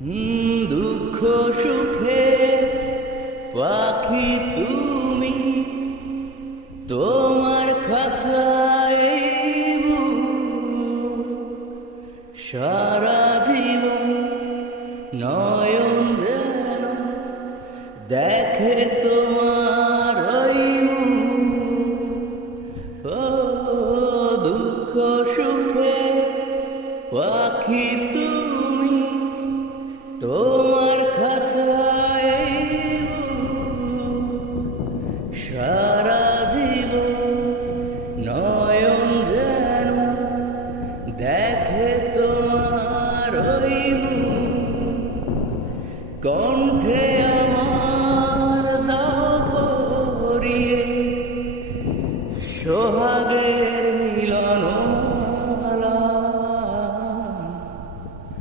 দুঃখ সুখে পাখি তুমি, তোমার খাতায় সারা জীবন নয়ন যেন দেখে তোমার ওই মুখ। ও দুঃখ সুখে পাখি তুমি, তোমার খাতায় সারা জীবন নয়ন যেন দেখে তোমার ওই মুখ। কণ্ঠে